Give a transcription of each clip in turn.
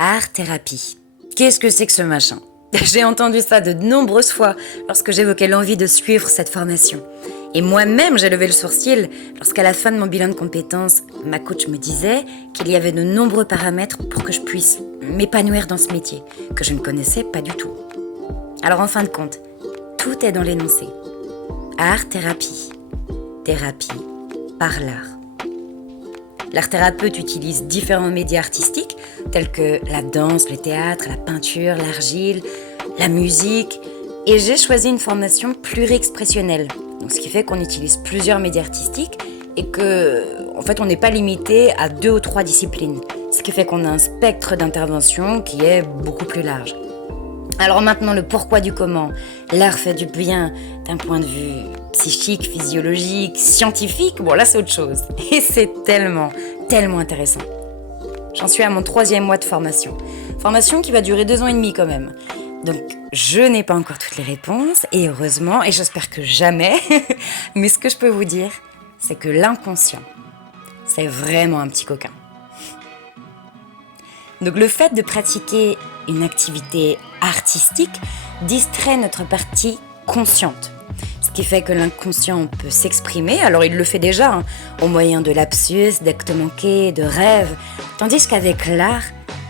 Art-thérapie. Qu'est-ce que c'est que ce machin ? J'ai entendu ça de nombreuses fois lorsque j'évoquais l'envie de suivre cette formation. Et moi-même, j'ai levé le sourcil lorsqu'à la fin de mon bilan de compétences, ma coach me disait qu'il y avait de nombreux paramètres pour que je puisse m'épanouir dans ce métier, que je ne connaissais pas du tout. Alors en fin de compte, tout est dans l'énoncé. Art-thérapie. Thérapie par l'art. L'art-thérapeute utilise différents médias artistiques tels que la danse, le théâtre, la peinture, l'argile, la musique. Et j'ai choisi une formation pluri-expressionnelle. Donc, ce qui fait qu'on utilise plusieurs médias artistiques et qu'en fait, on n'est pas limité à 2 ou 3 disciplines. Ce qui fait qu'on a un spectre d'intervention qui est beaucoup plus large. Alors maintenant, le pourquoi du comment. L'art fait du bien d'un point de vue psychique, physiologique, scientifique. Bon, là, c'est autre chose. Et c'est tellement intéressant. J'en suis à mon 3e mois de formation. Formation qui va durer 2 ans et demi quand même. Donc, je n'ai pas encore toutes les réponses, et heureusement, et j'espère que jamais. Mais ce que je peux vous dire, c'est que l'inconscient, c'est vraiment un petit coquin. Donc le fait de pratiquer une activité artistique distrait notre partie consciente. Ce qui fait que l'inconscient peut s'exprimer, alors il le fait déjà, au moyen de lapsus, d'actes manqués, de rêves, tandis qu'avec l'art,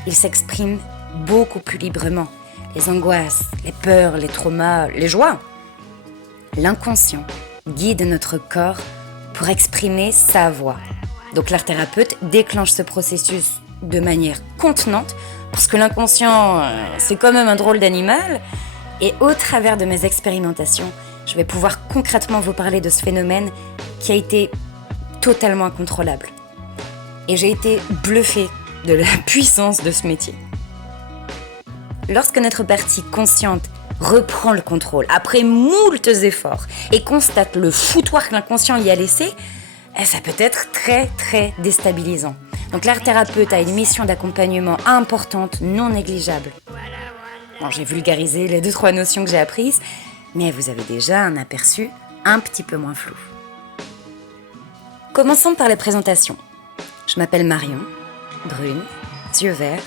il s'exprime beaucoup plus librement. Les angoisses, les peurs, les traumas, les joies. L'inconscient guide notre corps pour exprimer sa voix. Donc l'art-thérapeute déclenche ce processus de manière contenante, parce que l'inconscient, c'est quand même un drôle d'animal, et au travers de mes expérimentations, je vais pouvoir concrètement vous parler de ce phénomène qui a été totalement incontrôlable. Et j'ai été bluffée de la puissance de ce métier. Lorsque notre partie consciente reprend le contrôle, après moultes efforts, et constate le foutoir que l'inconscient y a laissé, ça peut être très déstabilisant. Donc l'art-thérapeute a une mission d'accompagnement importante, non négligeable. Bon, j'ai vulgarisé les 2-3 notions que j'ai apprises, mais vous avez déjà un aperçu un petit peu moins flou. Commençons par les présentations. Je m'appelle Marion, brune, yeux verts,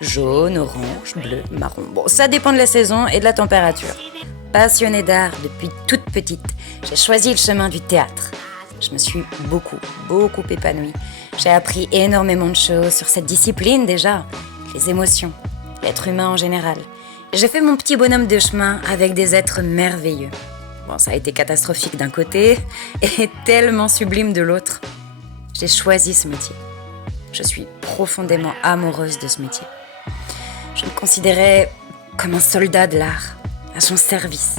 jaune, orange, bleu, marron. Bon, ça dépend de la saison et de la température. Passionnée d'art depuis toute petite, j'ai choisi le chemin du théâtre. Je me suis beaucoup épanouie. J'ai appris énormément de choses sur cette discipline déjà, les émotions, l'être humain en général. J'ai fait mon petit bonhomme de chemin avec des êtres merveilleux. Bon, ça a été catastrophique d'un côté et tellement sublime de l'autre. J'ai choisi ce métier. Je suis profondément amoureuse de ce métier. Je me considérais comme un soldat de l'art, à son service.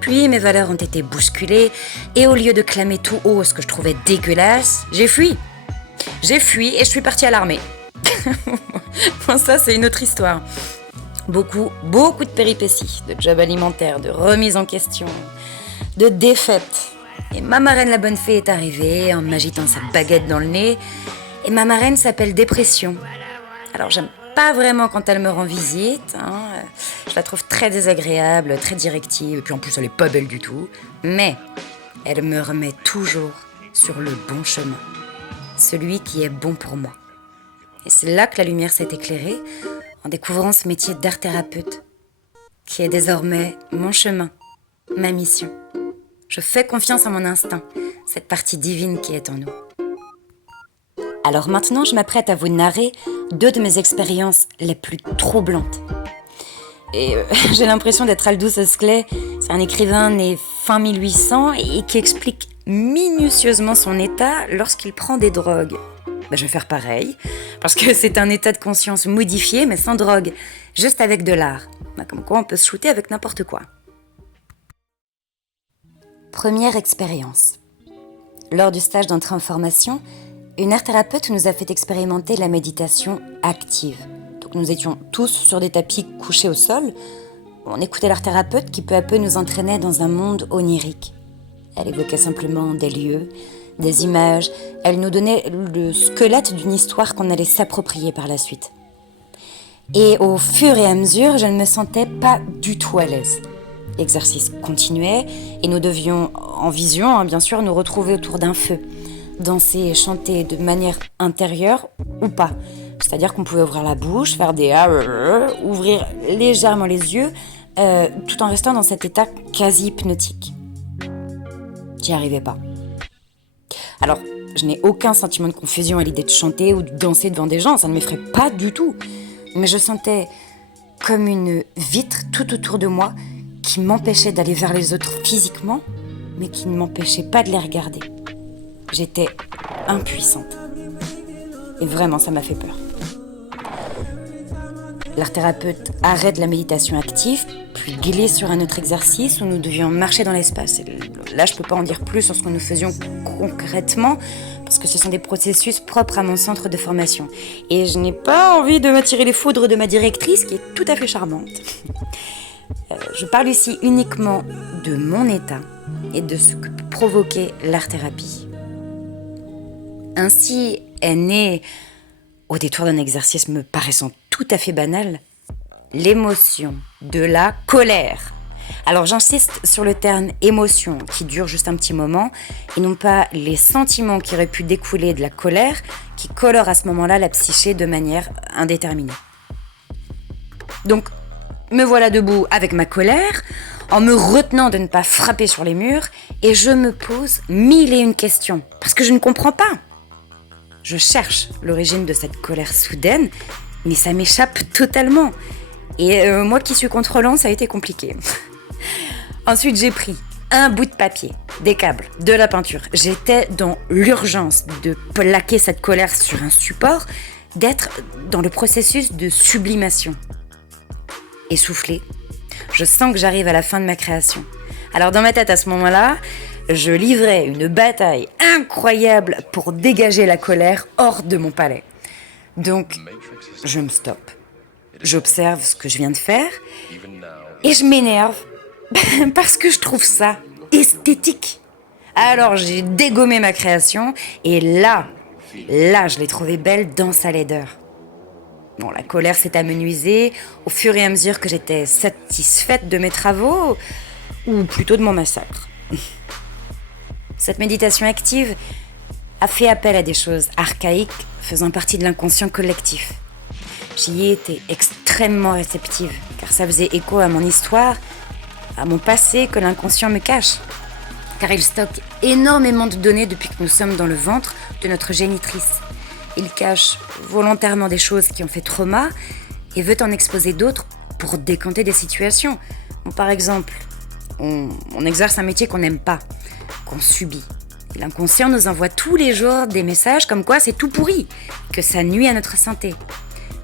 Puis mes valeurs ont été bousculées et au lieu de clamer tout haut ce que je trouvais dégueulasse, j'ai fui. J'ai fui et je suis partie à l'armée. Bon, ça, c'est une autre histoire. Beaucoup de péripéties, de jobs alimentaires, de remises en question, de défaites. Et ma marraine la bonne fée est arrivée en m'agitant sa baguette dans le nez. Et ma marraine s'appelle Dépression. Alors, j'aime pas vraiment quand elle me rend visite. Je la trouve très désagréable, très directive. Et puis en plus, elle est pas belle du tout. Mais elle me remet toujours sur le bon chemin. Celui qui est bon pour moi. Et c'est là que la lumière s'est éclairée en découvrant ce métier d'art-thérapeute, qui est désormais mon chemin, ma mission. Je fais confiance à mon instinct, cette partie divine qui est en nous. Alors maintenant, je m'apprête à vous narrer 2 de mes expériences les plus troublantes. Et j'ai l'impression d'être Aldous Huxley, c'est un écrivain né fin 1800 et qui explique minutieusement son état lorsqu'il prend des drogues. Je vais faire pareil, parce que c'est un état de conscience modifié, mais sans drogue, juste avec de l'art. Comme quoi on peut se shooter avec n'importe quoi. Première expérience. Lors du stage d'entrée en formation, une art-thérapeute nous a fait expérimenter la méditation active. Donc nous étions tous sur des tapis couchés au sol. On écoutait l'art-thérapeute qui peu à peu nous entraînait dans un monde onirique. Elle évoquait simplement des lieux, des images. Elle nous donnait le squelette d'une histoire qu'on allait s'approprier par la suite. Et au fur et à mesure, je ne me sentais pas du tout à l'aise. L'exercice continuait et nous devions, en vision, bien sûr, nous retrouver autour d'un feu. Danser et chanter de manière intérieure ou pas, C'est-à-dire qu'on pouvait ouvrir la bouche, faire des ouvrir légèrement les yeux, tout en restant dans cet état quasi hypnotique. J'y arrivais pas. Alors, je n'ai aucun sentiment de confusion à l'idée de chanter ou de danser devant des gens, ça ne m'effraie pas du tout. Mais je sentais comme une vitre tout autour de moi qui m'empêchait d'aller vers les autres physiquement, mais qui ne m'empêchait pas de les regarder. J'étais impuissante. Et vraiment, ça m'a fait peur. L'art thérapeute arrête la méditation active, puis glisse sur un autre exercice où nous devions marcher dans l'espace. Et là, je ne peux pas en dire plus sur ce que nous faisions concrètement, parce que ce sont des processus propres à mon centre de formation. Et je n'ai pas envie de m'attirer les foudres de ma directrice, qui est tout à fait charmante. Je parle ici uniquement de mon état et de ce que peut provoquer l'art-thérapie. Ainsi est née, au détour d'un exercice me paraissant tout à fait banal, l'émotion de la colère. Alors j'insiste sur le terme émotion qui dure juste un petit moment et non pas les sentiments qui auraient pu découler de la colère qui colorent à ce moment-là la psyché de manière indéterminée. Donc me voilà debout avec ma colère, en me retenant de ne pas frapper sur les murs et je me pose 1001 questions parce que je ne comprends pas. Je cherche l'origine de cette colère soudaine, mais ça m'échappe totalement. Et moi qui suis contrôlant, ça a été compliqué. Ensuite, j'ai pris un bout de papier, des câbles, de la peinture. J'étais dans l'urgence de plaquer cette colère sur un support, d'être dans le processus de sublimation. Essoufflée, je sens que j'arrive à la fin de ma création. Alors dans ma tête à ce moment-là, je livrais une bataille incroyable pour dégager la colère hors de mon palais. Donc, je me stoppe. J'observe ce que je viens de faire et je m'énerve parce que je trouve ça esthétique. Alors, j'ai dégommé ma création et là, je l'ai trouvée belle dans sa laideur. Bon, la colère s'est amenuisée au fur et à mesure que j'étais satisfaite de mes travaux, ou plutôt de mon massacre. Cette méditation active a fait appel à des choses archaïques faisant partie de l'inconscient collectif. J'y ai été extrêmement réceptive, car ça faisait écho à mon histoire, à mon passé que l'inconscient me cache. Car il stocke énormément de données depuis que nous sommes dans le ventre de notre génitrice. Il cache volontairement des choses qui ont fait trauma et veut en exposer d'autres pour décanter des situations. Bon, par exemple, on exerce un métier qu'on n'aime pas, qu'on subit. Et l'inconscient nous envoie tous les jours des messages comme quoi c'est tout pourri, que ça nuit à notre santé.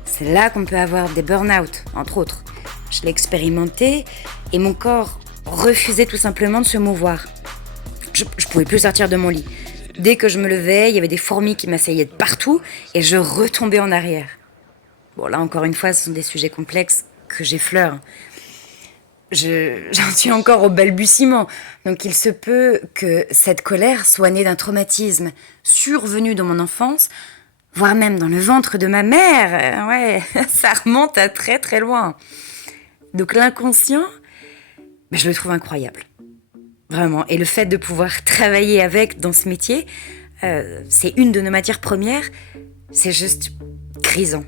C'est là qu'on peut avoir des burn-out, entre autres. Je l'ai expérimenté et mon corps refusait tout simplement de se mouvoir. Je pouvais plus sortir de mon lit. Dès que je me levais, il y avait des fourmis qui m'assaillaient de partout et je retombais en arrière. Bon, là encore une fois, ce sont des sujets complexes que j'effleure. J'en suis encore au balbutiement. Donc il se peut que cette colère soit née d'un traumatisme survenu dans mon enfance, voire même dans le ventre de ma mère. Ouais, ça remonte à très très loin. Donc l'inconscient, je le trouve incroyable. Vraiment. Et le fait de pouvoir travailler avec dans ce métier, c'est une de nos matières premières, c'est juste grisant.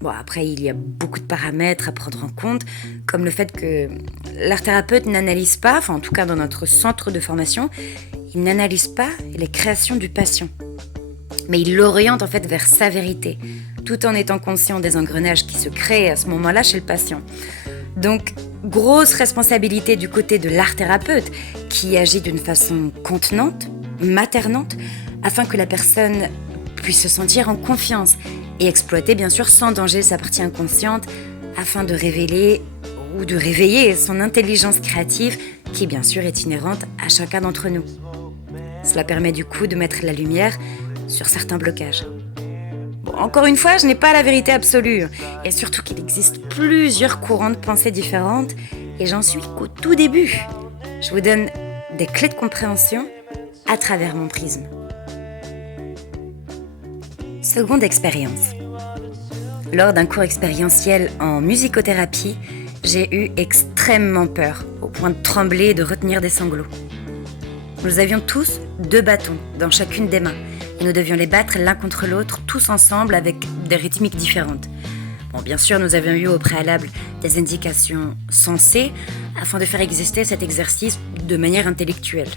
Bon, après, il y a beaucoup de paramètres à prendre en compte, comme le fait que l'art thérapeute n'analyse pas, enfin en tout cas dans notre centre de formation, il n'analyse pas les créations du patient. Mais il l'oriente en fait vers sa vérité, tout en étant conscient des engrenages qui se créent à ce moment-là chez le patient. Donc, grosse responsabilité du côté de l'art thérapeute, qui agit d'une façon contenante, maternante, afin que la personne puisse se sentir en confiance et exploiter bien sûr sans danger sa partie inconsciente, afin de révéler ou de réveiller son intelligence créative, qui bien sûr est inhérente à chacun d'entre nous. Cela permet du coup de mettre la lumière sur certains blocages. Bon, encore une fois, je n'ai pas la vérité absolue, et surtout qu'il existe plusieurs courants de pensée différentes, et j'en suis qu'au tout début. Je vous donne des clés de compréhension à travers mon prisme. Seconde expérience. Lors d'un cours expérientiel en musicothérapie, j'ai eu extrêmement peur, au point de trembler et de retenir des sanglots. Nous avions tous 2 bâtons dans chacune des mains, et nous devions les battre l'un contre l'autre, tous ensemble, avec des rythmiques différentes. Bon, bien sûr, nous avions eu au préalable des indications sensées afin de faire exister cet exercice de manière intellectuelle.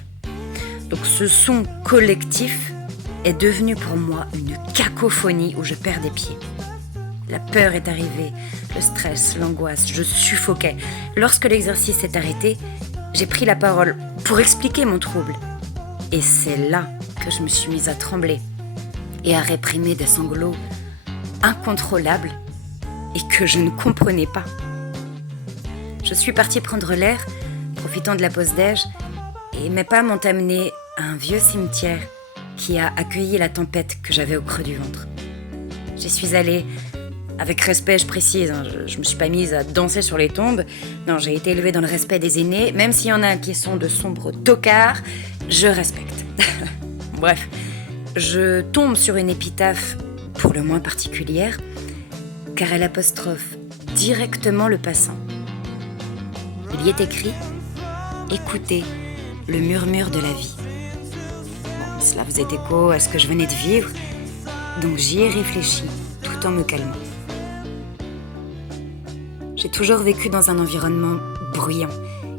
Donc ce son collectif est devenu pour moi une cacophonie où je perds des pieds. La peur est arrivée, le stress, l'angoisse, je suffoquais. Lorsque l'exercice s'est arrêté, j'ai pris la parole pour expliquer mon trouble. Et c'est là que je me suis mise à trembler et à réprimer des sanglots incontrôlables et que je ne comprenais pas. Je suis partie prendre l'air, profitant de la pause déj, et mes pas m'ont amené à un vieux cimetière qui a accueilli la tempête que j'avais au creux du ventre. J'y suis allée avec respect, je précise, je me suis pas mise à danser sur les tombes. Non, j'ai été élevée dans le respect des aînés, même s'il y en a qui sont de sombres tocards, je respecte. Bref, je tombe sur une épitaphe pour le moins particulière, car elle apostrophe directement le passant. Il y est écrit « Écoutez le murmure de la vie ». Bon, cela faisait écho à ce que je venais de vivre, donc j'y ai réfléchi tout en me calmant. J'ai toujours vécu dans un environnement bruyant,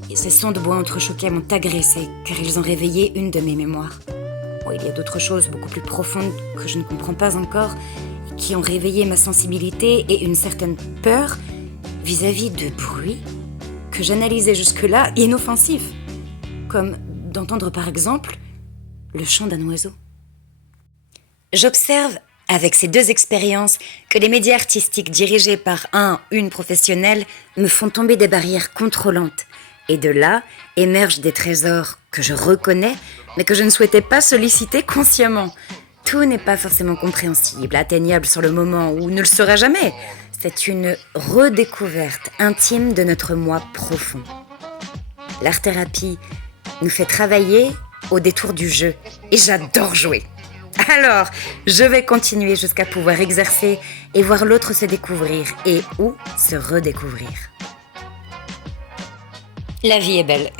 et ces sons de bois entrechoqués m'ont agressée, car ils ont réveillé une de mes mémoires. Bon, il y a d'autres choses beaucoup plus profondes que je ne comprends pas encore, et qui ont réveillé ma sensibilité et une certaine peur vis-à-vis de bruits que j'analysais jusque-là inoffensifs, comme d'entendre par exemple le chant d'un oiseau. J'observe avec ces deux expériences que les médias artistiques dirigés par une professionnelle me font tomber des barrières contrôlantes. Et de là émergent des trésors que je reconnais, mais que je ne souhaitais pas solliciter consciemment. Tout n'est pas forcément compréhensible, atteignable sur le moment, ou ne le sera jamais. C'est une redécouverte intime de notre moi profond. L'art-thérapie nous fait travailler au détour du jeu, et j'adore jouer. Alors, je vais continuer jusqu'à pouvoir exercer et voir l'autre se découvrir et ou se redécouvrir. La vie est belle.